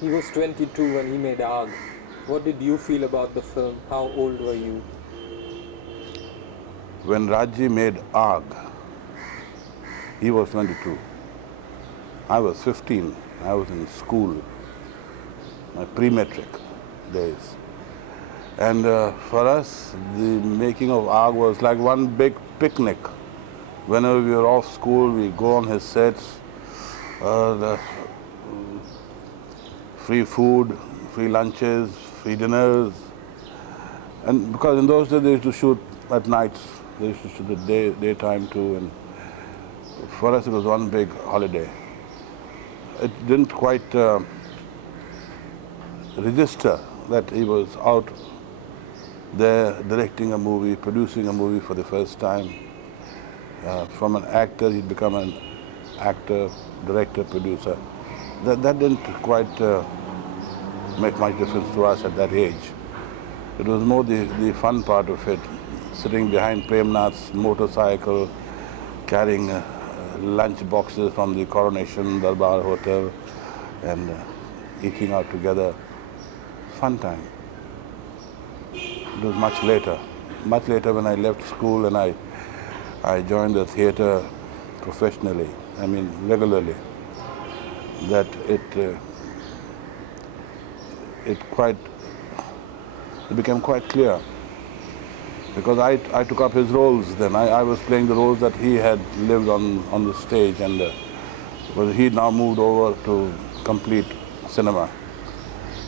He was 22 when he made Aag. What did you feel about the film? How old were you? When Raj Jee made Aag, he was 22. I was 15. I was in school, my pre-metric days. And for us, the making of Aag was like one big picnic. Whenever we were off school, we go on his sets, the free food, free lunches, free dinners. And because in those days they used to shoot at nights, they used to shoot at daytime too. And for us it was one big holiday. It didn't quite register that he was out there directing a movie, producing a movie for the first time. From an actor, he'd become an actor, director, producer. That didn't quite make much difference to us at that age. It was more the fun part of it, sitting behind Premnath's motorcycle, carrying lunch boxes from the Coronation Darbar Hotel and eating out together. Fun time. It was much later when I left school and I joined the theatre professionally, I mean regularly, that it became quite clear. Because I took up his roles then. I was playing the roles that he had lived on the stage, and well, he now moved over to complete cinema.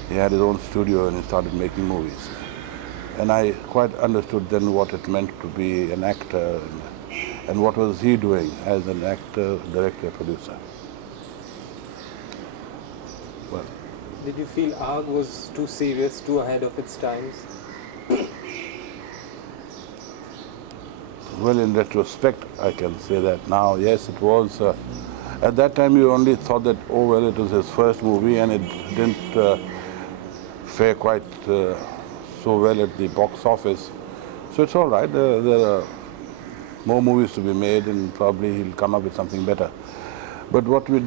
He had his own studio and he started making movies. And I quite understood then what it meant to be an actor and what was he doing as an actor, director, producer. Well, Did you feel Aag was too serious, too ahead of its times? well, in retrospect, I can say that now. Yes, it was. At that time, you only thought that, oh, well, it was his first movie and it didn't fare quite so well at the box office. So it's all right. There are more movies to be made and probably he'll come up with something better. But what we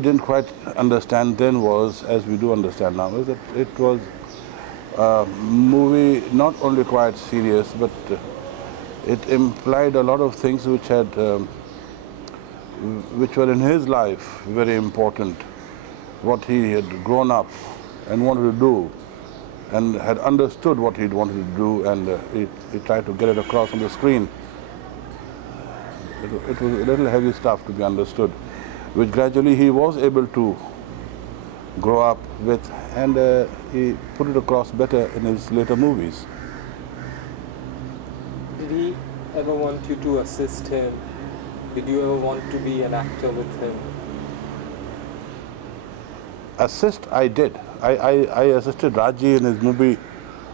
didn't quite understand then was, as we do understand now, is that it was a movie not only quite serious, but it implied a lot of things which were in his life very important. What he had grown up and wanted to do, and had understood what he'd wanted to do, and he tried to get it across on the screen. It was a little heavy stuff to be understood, which gradually he was able to grow up with, and he put it across better in his later movies. Did he ever want you to assist him? Did you ever want to be an actor with him? Assist, I did. I assisted Raj Jee in his movie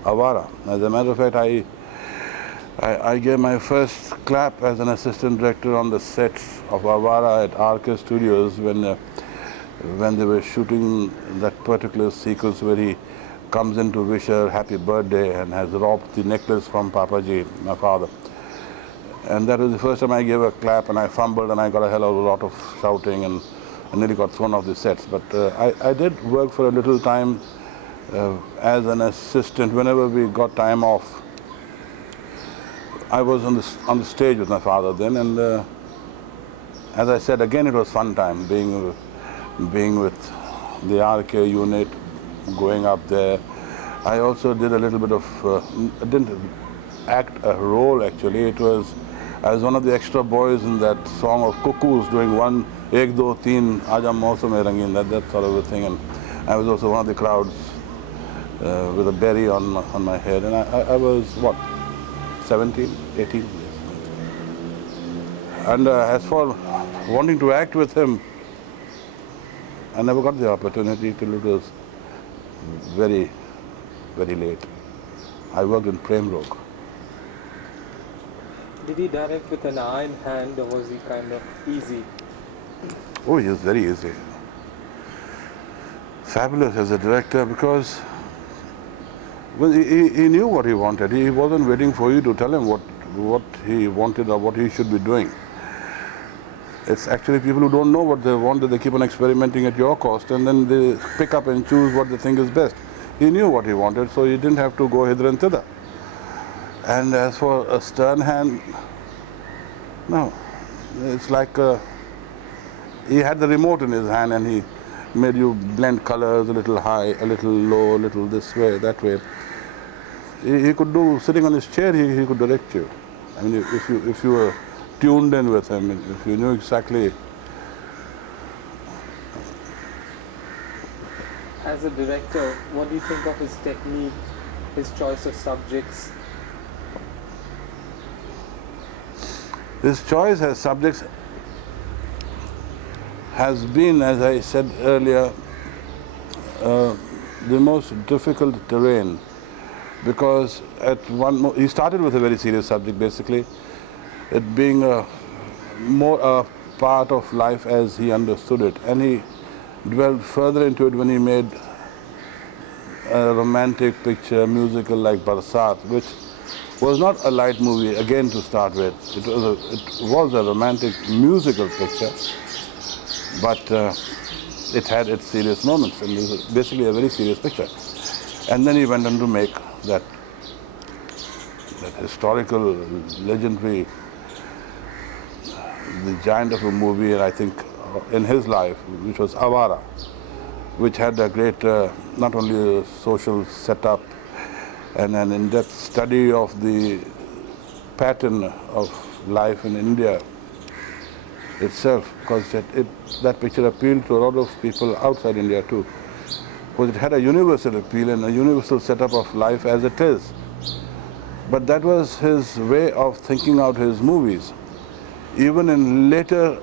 Amaran. As a matter of fact, I gave my first clap as an assistant director on the sets of Amaran at RK Studios when they were shooting that particular sequence where he comes in to wish her happy birthday and has robbed the necklace from Papaji, my father. And that was the first time I gave a clap, and I fumbled and I got a hell of a lot of shouting and nearly got thrown off the sets. But I did work for a little time as an assistant. Whenever we got time off, I was on the stage with my father then, and as I said, again it was fun time being with the RK unit, going up there. I also did a little bit of, I didn't act a role actually. It was, I was one of the extra boys in that song of Cuckoos doing one, Ek, Do, Teen, Aja Mausam Mein Rangeen, that sort of a thing. And I was also one of the crowds with a berry on my head. And I was, what, 17, 18 years. And as for wanting to act with him, I never got the opportunity till it was very, very late. I worked in Premnath. Did he direct with an iron hand, or was he kind of easy? Oh, he was very easy. Fabulous as a director, because well, he knew what he wanted. He wasn't waiting for you to tell him what he wanted or what he should be doing. It's actually people who don't know what they want, that they keep on experimenting at your cost, and then they pick up and choose what they think is best. He knew what he wanted, so he didn't have to go hither and thither. And as for a stern hand, no. It's like he had the remote in his hand and he made you blend colors a little high, a little low, a little this way, that way. He could do, sitting on his chair, he could direct you. I mean, if you were tuned in with him, if you knew exactly. As a director, what do you think of his technique, his choice of subjects? His choice as subjects has been, as I said earlier, the most difficult terrain, because he started with a very serious subject, basically, it being more a part of life as he understood it, and he dwelled further into it when he made a romantic picture, musical like Barsat, which was not a light movie, again, to start with. It was a romantic musical picture, but it had its serious moments, and it was basically a very serious picture. And then he went on to make that historical, legendary, the giant of a movie, and I think in his life, which was Awara, which had a great, not only a social setup, and an in-depth study of the pattern of life in India itself, because that picture appealed to a lot of people outside India too, because it had a universal appeal and a universal setup of life as it is. But that was his way of thinking out his movies. Even in later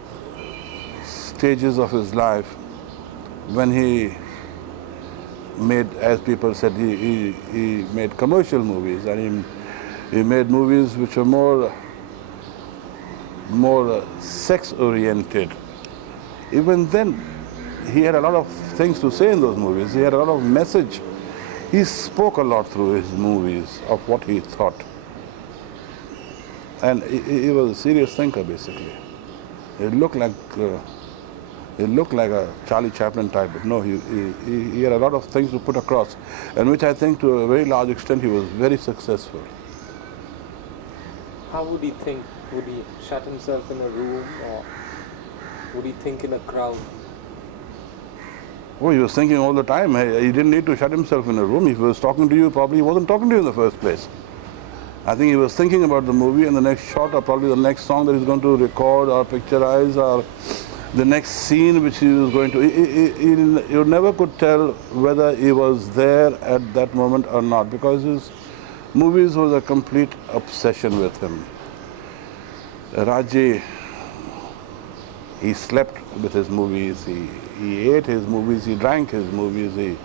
stages of his life, when he made, as people said, he made commercial movies, and he made movies which were more sex-oriented. Even then, he had a lot of things to say in those movies. He had a lot of message. He spoke a lot through his movies of what he thought. And he was a serious thinker, basically. It looked like a Charlie Chaplin type, but no, he had a lot of things to put across, and which I think to a very large extent he was very successful. How would he think? Would he shut himself in a room, or would he think in a crowd? Oh, he was thinking all the time. He didn't need to shut himself in a room. If he was talking to you, probably he wasn't talking to you in the first place. I think he was thinking about the movie and the next shot, or probably the next song that he's going to record or picturize, or the next scene which he was going to. You never could tell whether he was there at that moment or not, because his movies was a complete obsession with him. Raj Jee, he slept with his movies, he ate his movies, he drank his movies,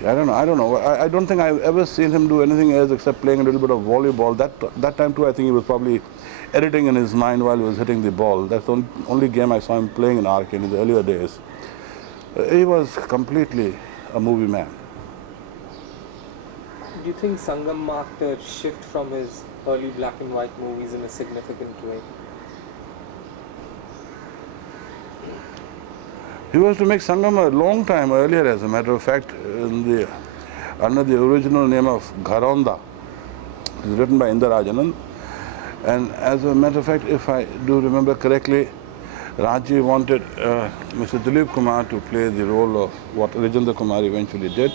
I don't know. I don't think I've ever seen him do anything else except playing a little bit of volleyball. That time too, I think he was probably editing in his mind while he was hitting the ball. That's the only game I saw him playing in arcade in the earlier days. He was completely a movie man. Do you think Sangam marked a shift from his early black and white movies in a significant way? He was to make Sangam a long time earlier, as a matter of fact, under the original name of Gharonda. It was written by Indra Rajanand. And as a matter of fact, if I do remember correctly, Raj Jee wanted Mr. Dilip Kumar to play the role of what Rajendra Kumar eventually did.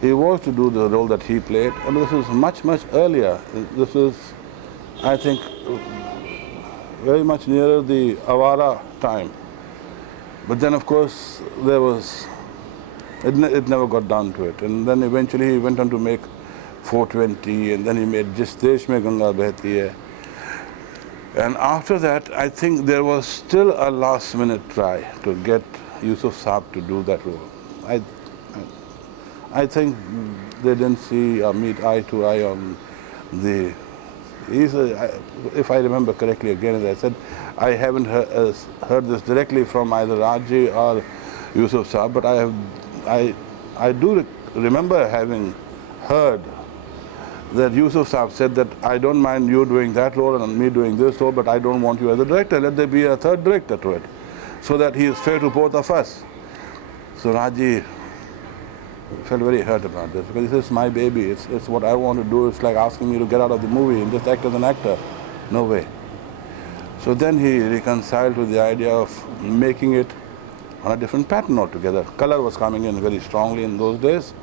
He was to do the role that he played, and this was much, much earlier. This was, I think, very much nearer the Awara time. But then, of course, it never got down to it. And then eventually he went on to make 420, and then he made Jis Desh Mein Ganga Behti Hai. And after that, I think there was still a last-minute try to get Yusuf Saab to do that role. I think they didn't see or meet eye to eye on the. If I remember correctly, again, as I said, I haven't heard this directly from either Raj Jee or Yusuf Saab, but I do remember having heard that Yusuf Saab said that I don't mind you doing that role and me doing this role, but I don't want you as a director. Let there be a third director to it, so that he is fair to both of us. So Raj Jee felt very hurt about this, because this is my baby. It's what I want to do. It's like asking me to get out of the movie and just act as an actor. No way. So then he reconciled to the idea of making it on a different pattern altogether. Color was coming in very strongly in those days,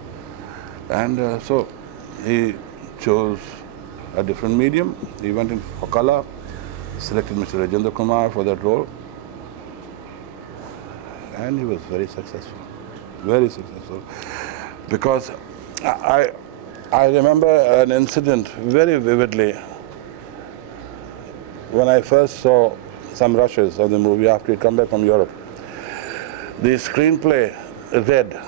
and so he chose a different medium. He went in for color, selected Mr. Rajendra Kumar for that role, and he was very successful. Very successful. Because I remember an incident very vividly when I first saw some rushes of the movie after he'd come back from Europe. The screenplay read,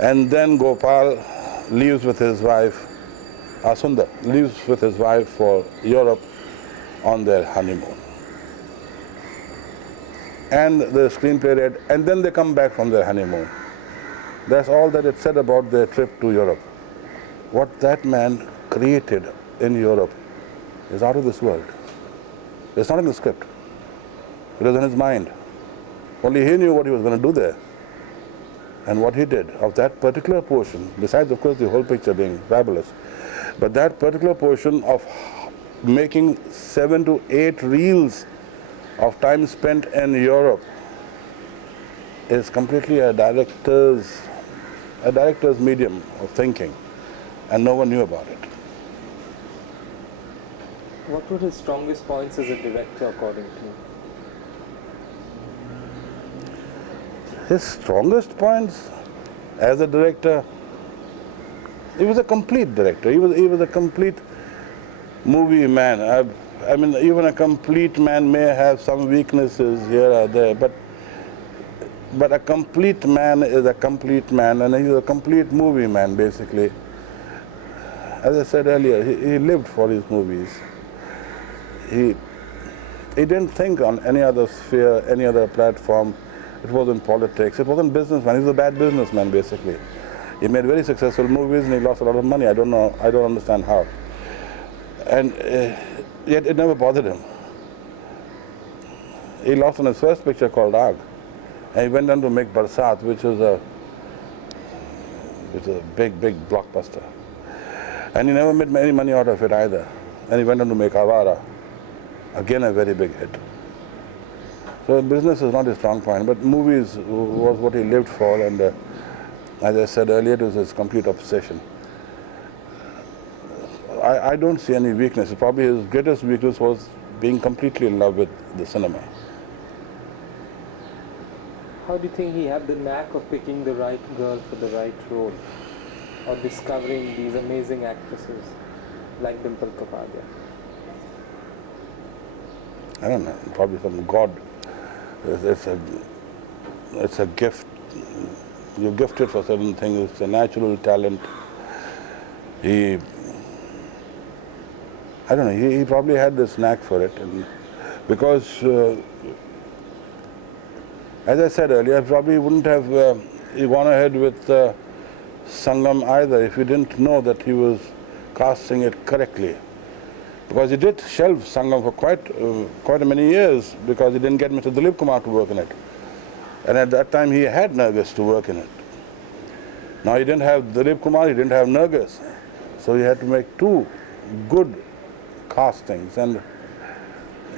and then Gopal leaves with his wife, Sundar leaves with his wife for Europe on their honeymoon. And the screenplay read, and then they come back from their honeymoon. That's all that it said about their trip to Europe. What that man created in Europe is out of this world. It's not in the script. It was in his mind. Only he knew what he was going to do there. And what he did of that particular portion, besides of course the whole picture being fabulous, but that particular portion of making 7 to 8 reels of time spent in Europe is completely a director's medium of thinking, and no one knew about it. What were his strongest points as a director, according to you? His strongest points as a director, he was a complete director. He was a complete movie man. I mean, even a complete man may have some weaknesses here or there, but a complete man is a complete man, and he's a complete movie man, basically. As I said earlier, he lived for his movies. He didn't think on any other sphere, any other platform. It wasn't politics. It wasn't businessman. He was a bad businessman, basically. He made very successful movies and he lost a lot of money. I don't understand how. And yet it never bothered him. He lost on his first picture called Aag. And he went on to make Barsat, which is a big blockbuster. And he never made any money out of it either. And he went on to make Avara, again a very big hit. So business is not his strong point, but movies was what he lived for, and as I said earlier, it was his complete obsession. I don't see any weakness. Probably his greatest weakness was being completely in love with the cinema. How do you think he had the knack of picking the right girl for the right role, or discovering these amazing actresses like Dimple Kapadia? I don't know, probably some God. It's a gift. You're gifted for certain things. It's a natural talent. I don't know, he probably had this knack for it. And because, as I said earlier, I probably wouldn't have gone ahead with Sangam either if he didn't know that he was casting it correctly. Because he did shelve Sangam for quite many years because he didn't get Mr. Dilip Kumar to work in it. And at that time he had Nargis to work in it. Now he didn't have Dilip Kumar, he didn't have Nargis. So he had to make 2 good castings, and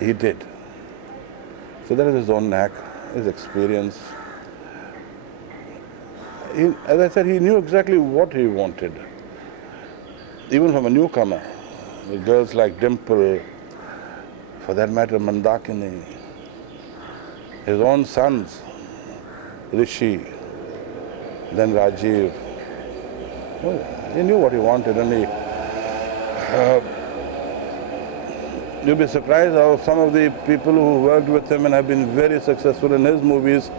he did. So that is his own knack, his experience. As I said, he knew exactly what he wanted. Even from a newcomer. With girls like Dimple, for that matter Mandakini, his own sons, Rishi, then Rajiv. Well, he knew what he wanted, and you'll be surprised how some of the people who worked with him and have been very successful in his movies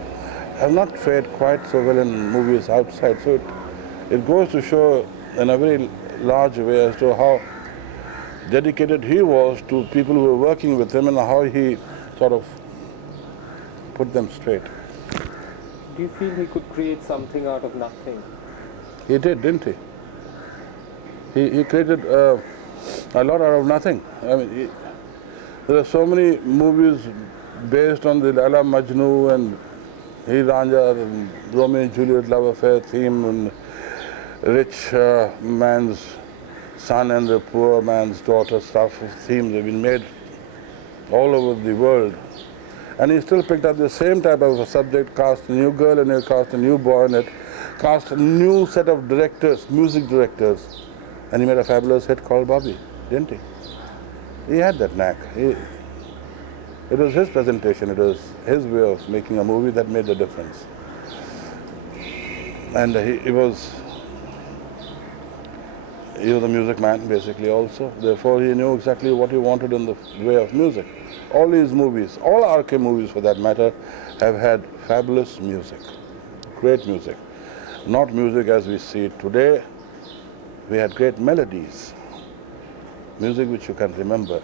have not fared quite so well in movies outside. So it goes to show in a very large way as to how dedicated he was to people who were working with him and how he sort of put them straight. Do you feel he could create something out of nothing? He did, didn't he? He created a lot out of nothing. I mean, there are so many movies based on the Laila Majnu and He Ranja and Romeo and Juliet love affair theme and rich man's son and the poor man's daughter stuff of themes have been made all over the world. And he still picked up the same type of a subject, cast a new girl in it, cast a new boy in it, cast a new set of directors, music directors, and he made a fabulous hit called Bobby, didn't he? He had that knack. It was his presentation, it was his way of making a movie that made the difference. And he was a music man basically also. Therefore he knew exactly what he wanted in the way of music. All his movies, all RK movies for that matter, have had fabulous music, great music. Not music as we see it today. We had great melodies, music which you can remember,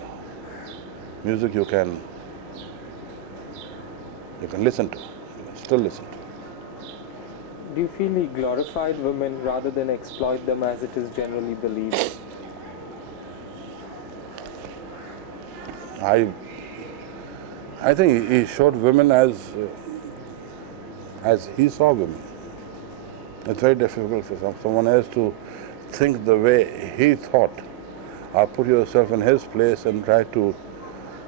music you can listen to, you can still listen to. Do you feel he glorified women rather than exploit them as it is generally believed? I think he showed women as he saw women. It's very difficult for someone else to think the way he thought, or put yourself in his place and try to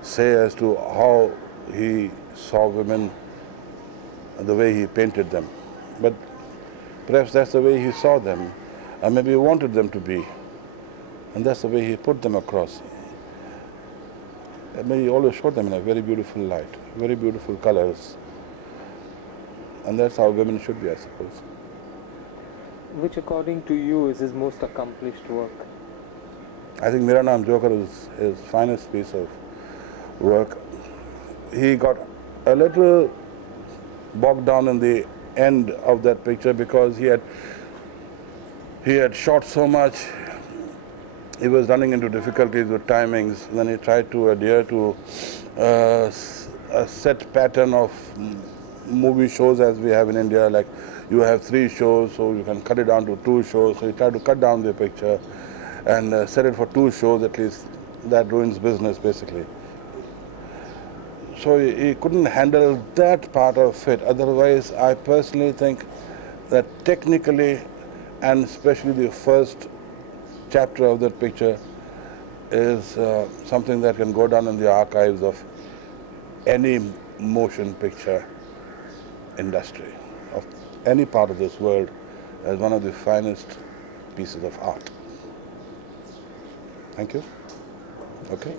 say as to how he saw women, the way he painted them. But perhaps that's the way he saw them, or maybe he wanted them to be, and that's the way he put them across. And he always showed them in a very beautiful light, very beautiful colors, and that's how women should be, I suppose. Which according to you is his most accomplished work? I think Mera Naam Joker is his finest piece of work. He got a little bogged down in the end of that picture because he had shot so much. He was running into difficulties with timings. Then he tried to adhere to a set pattern of movie shows as we have in India, like you have 3 shows, so you can cut it down to 2 shows. So he tried to cut down the picture and set it for 2 shows at least. That ruins business basically. So he couldn't handle that part of it. Otherwise, I personally think that technically, and especially the first chapter of that picture, is something that can go down in the archives of any motion picture industry, of any part of this world, as one of the finest pieces of art. Thank you. Okay.